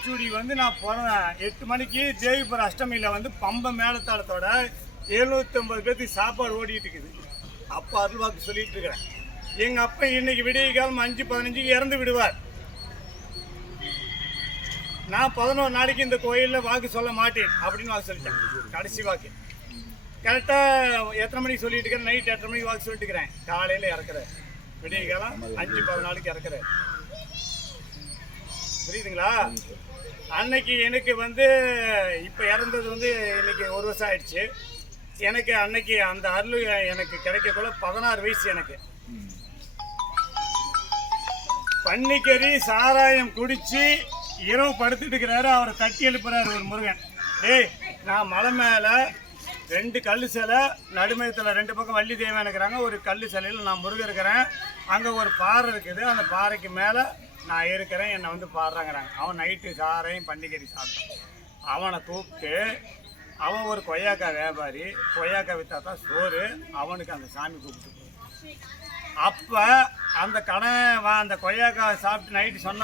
ஆத்திச்சூடி வந்து நான் பிறந்தேன். எட்டு மணிக்கு தேவிபுரம் அஷ்டமியில் வந்து பம்பை மேலத்தாளத்தோட எழுநூற்றம்பது பேர்த்துக்கு சாப்பாடு ஓடிட்டு இருக்குது. அப்பா அருள்வாக்கு சொல்லிட்டு இருக்கிறேன். எங்கள் அப்பா இன்னைக்கு விடிய காலம் அஞ்சு பதினஞ்சுக்கு இறந்து விடுவார். நான் பதினோரு நாளைக்கு இந்த கோயிலில் வாக்கு சொல்ல மாட்டேன் அப்படின்னு வாக்கு சொல்லிட்டேன். கடைசி வாக்கு. கரெக்டாக எத்தனை மணிக்கு சொல்லிட்டு இருக்கிறேன்? நைட் எத்தனை மணிக்கு வாக்கு சொல்லிட்டு இருக்கிறேன். காலையில் இறக்குறேன். விடிய காலம் அஞ்சு பதினாலுக்கு இறக்குறேன். புரியுதுங்களா? அன்னைக்கு எனக்கு வந்து இப்போ இறந்தது வந்து இன்னைக்கு ஒரு வருஷம் ஆயிடுச்சு. எனக்கு அன்னைக்கு அந்த அருள் எனக்கு கிடைக்கக்குள்ள பதினாறு வயசு எனக்கு. பன்னிக்கறி சாராயம் குடிச்சு இரவு படுத்துட்டு இருக்கிறாரு அவரை தட்டி எழுப்புறாரு ஒரு முருகன். டேய் நான் மலை மேலே ரெண்டு கல் சிலை நடுமயத்தில் ரெண்டு பக்கம் வள்ளி தெய்வம் இருக்கிறாங்க ஒரு கல் சிலையில் நான் முருகன் இருக்கிறேன். அங்கே ஒரு பாறை இருக்குது அந்த பாறைக்கு மேலே நான் இருக்கிறேன் என்னை வந்து பாடுறாங்கிறாங்க. அவன் நைட்டு சாரையும் பண்டிகரி சாப்பிட்டான் அவனை கூப்பிட்டு அவன் ஒரு கொய்யாக்காய் வியாபாரி கொய்யாக்காய் விற்றா தான் சோறு அவனுக்கு அந்த சாமி கூப்பிட்டு. அப்போ அந்த கடை வா- அந்த கொய்யாக்காய் சாப்பிட்டு நைட்டு சொன்ன